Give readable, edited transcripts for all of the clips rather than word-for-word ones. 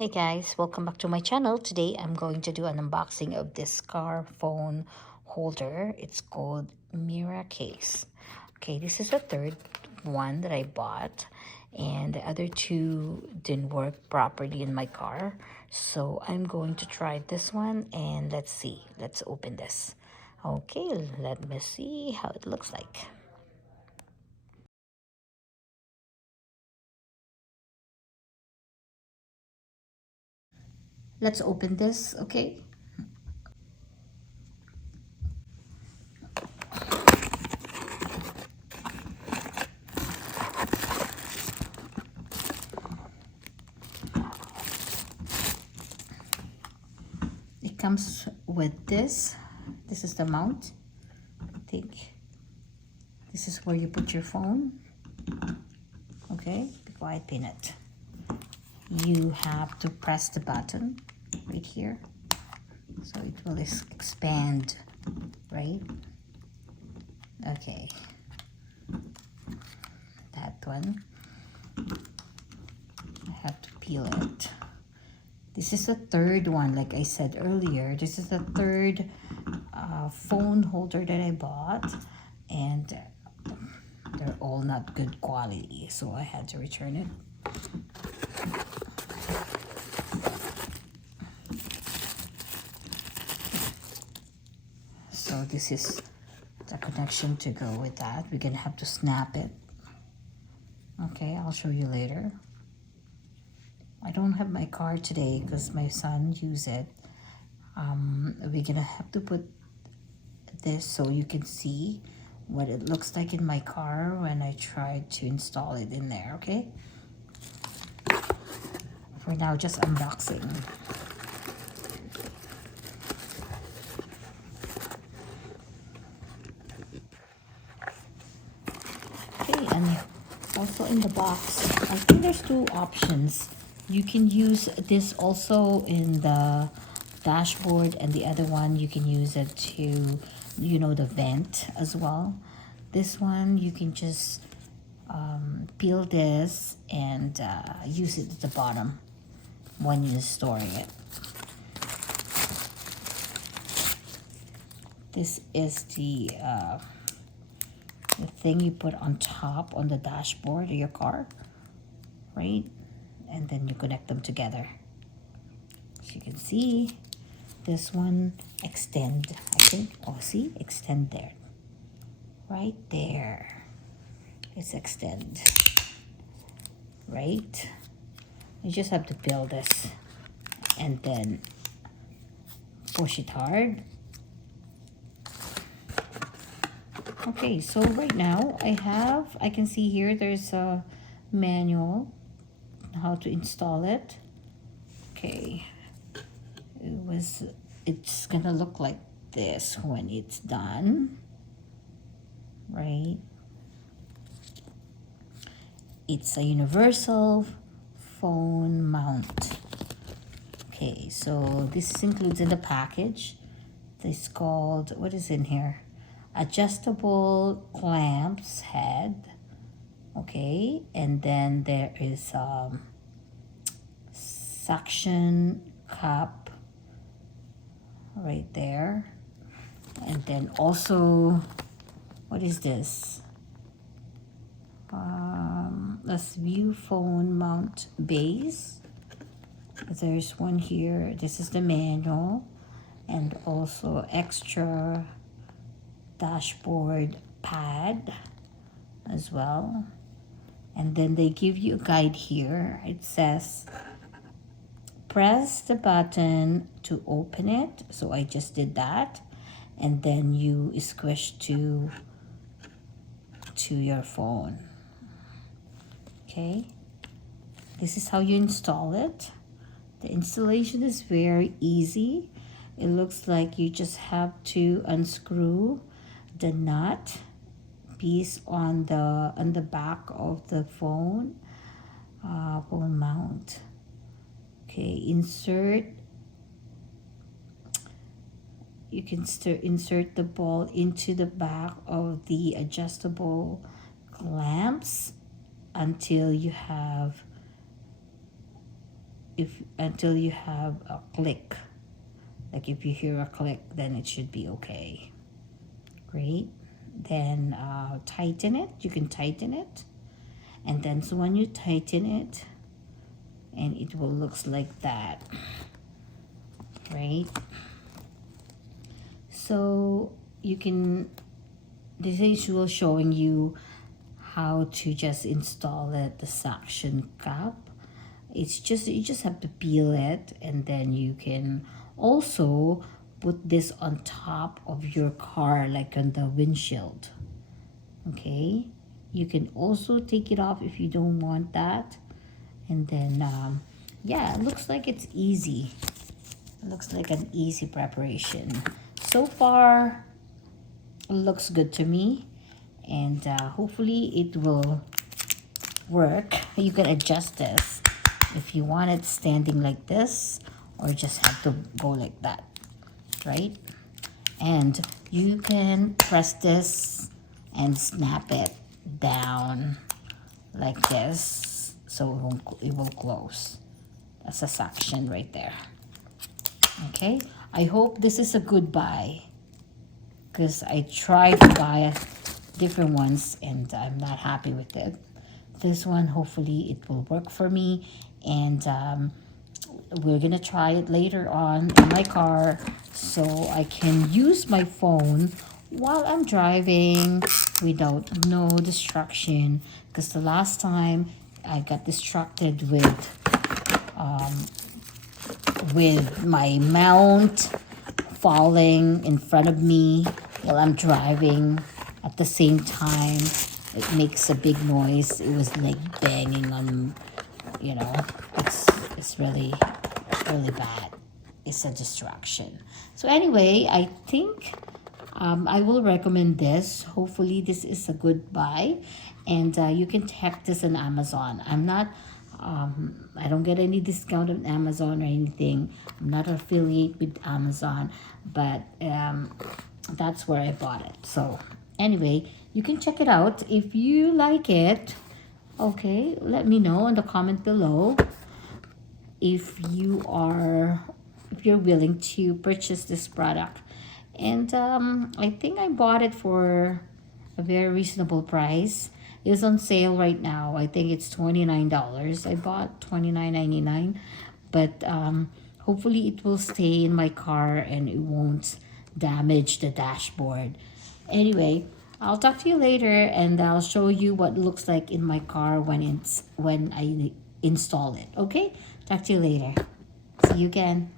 Hey guys, welcome back to my channel. Today I'm going to do an unboxing of this car phone holder. It's called Mira Case. Okay, this is the third one that I bought, and the other two didn't work properly in my car. So I'm going to try this one and let's see. Let's open this. Okay, let me see how it looks like. Let's open this, okay? It comes with this. This is the mount. I think this is where you put your phone. Okay, before I pin it, you have to press the button right here, so it will expand, right? Okay, that one. I have to peel it. This is the third one, like I said earlier. This is the third phone holder that I bought, and they're all not good quality, so I had to return it. So this is the connection to go with that. We're gonna have to snap it. Okay, I'll show you later. I don't have my card today because my son used it. We're gonna have to put this so you can see what it looks like in my car when I try to install it in there, okay? For now, just unboxing. Okay, and also in the box, I think there's two options. You can use this also in the dashboard, and the other one you can use it to, the vent as well. This one you can just peel this and use it at the bottom when you're storing it. This is the thing you put on top on the dashboard of your car, right? And then you connect them together. As you can see, this one extend, I think. Oh, see, extend there, right there. It's extend, right? You just have to peel this and then push it hard. Okay, so right now I can see here there's a manual how to install it. Okay, it's gonna look like this when it's done, right? It's a universal phone mount. Okay, so this includes in the package. This called, what is in here? Adjustable clamps head. Okay, and then there is suction cup right there, and then also, what is this? Let's view phone mount base. There's one here. This is the manual, and also extra dashboard pad as well. And then they give you a guide here. It says press the button to open it. So I just did that, and then you squish to your phone. Okay, this is how you install it. The installation is very easy. It looks like you just have to unscrew the nut piece on the back of the phone mount. Okay, you can insert the ball into the back of the adjustable clamps until you have if until you have a click. Like if you hear a click, then it should be okay. Great. Then tighten it. You can tighten it. And then so when you tighten it, and it will looks like that. Right? So you can, this is will showing you how to just install it, the suction cap. It's just, you just have to peel it, and then you can also put this on top of your car, like on the windshield. Okay, you can also take it off if you don't want that. And then yeah, it looks like it's easy. It looks like an easy preparation so far. It looks good to me, and hopefully it will work. You can adjust this if you want it standing like this, or just have to go like that, right? And you can press this and snap it down like this, so it will close. That's a suction right there. Okay, I hope this is a good buy, because I tried to buy different ones and I'm not happy with it. This one, hopefully it will work for me, and we're gonna try it later on in my car, so I can use my phone while I'm driving without no distraction, because the last time I got distracted with my mount falling in front of me while I'm driving. At the same time, it makes a big noise. It was like banging on, you know, it's really bad. It's a distraction. So anyway, I think I will recommend this. Hopefully this is a good buy, and you can check this on Amazon. I'm not I don't get any discount on Amazon or anything. I'm not affiliate with Amazon, but that's where I bought it. So anyway, you can check it out if you like it. Okay, let me know in the comment below if you're willing to purchase this product. And I think I bought it for a very reasonable price. It is on sale right now. I think it's $29. I bought $29.99, but hopefully it will stay in my car and it won't damage the dashboard. Anyway, I'll talk to you later, and I'll show you what it looks like in my car when I install it. Okay, talk to you later. See you again.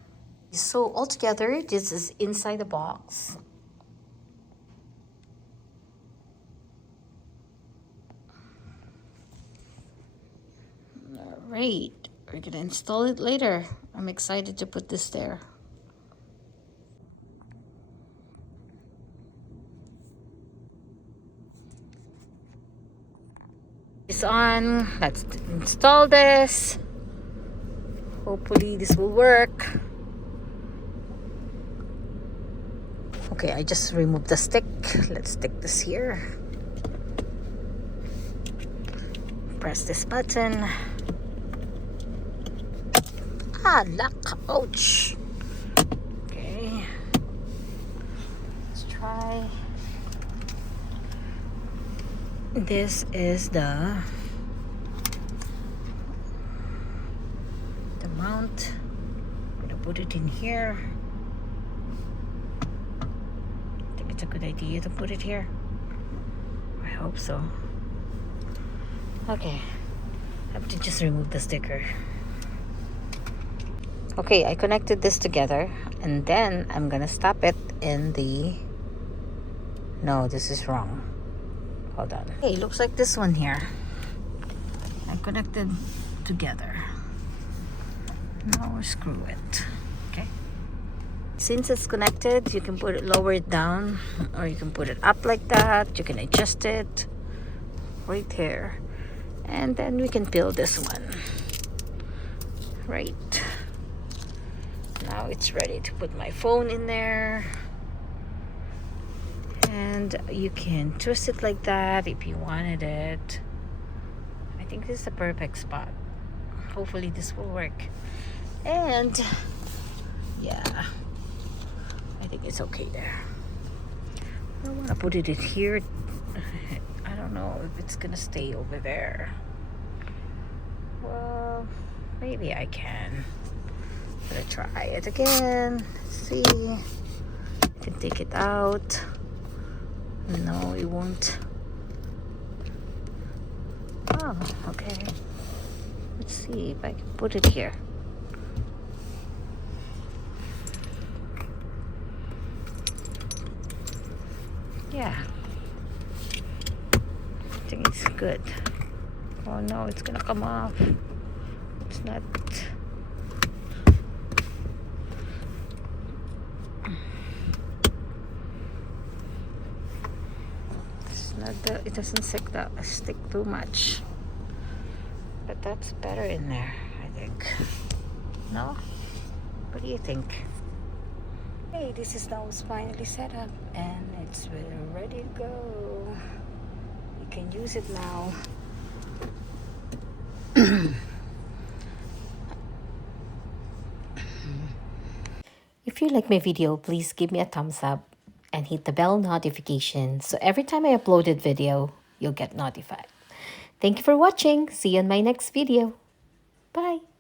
So altogether, this is inside the box. All right, we're gonna install it later. I'm excited to put this there. It's on. Let's install this. Hopefully this will work. Okay, I just removed the stick. Let's stick this here. Press this button. Lock. Ouch. Okay. Let's try. This is the mount. I'm gonna put it in here. I think it's a good idea to put it here. I hope so. Okay, I have to just remove the sticker. Okay, I connected this together, and then I'm gonna stop it in the... No, this is wrong. Hold on. Hey, looks like this one here. I connected together. Now screw it. Okay. Since it's connected, you can put it, lower it down, or you can put it up like that. You can adjust it right here, and then we can peel this one. Right. Now it's ready to put my phone in there. And you can twist it like that if you wanted it. I think this is the perfect spot. Hopefully this will work. And yeah, I think it's okay there. I don't want to put it in here. I don't know if it's gonna stay over there. Well, maybe I can. I'm gonna try it again. Let's see. I can take it out. No, it won't. Oh, okay. Let's see if I can put it here. Yeah. I think it's good. Oh no, it's gonna come off. It's not. It's not the. It doesn't stick too much. But that's better in there, I think. No? What do you think? Hey, this is now finally set up and it's ready to go. You can use it now. If you like my video, please give me a thumbs up and hit the bell notification so every time I uploaded video, you'll get notified. Thank you for watching. See you in my next video. Bye.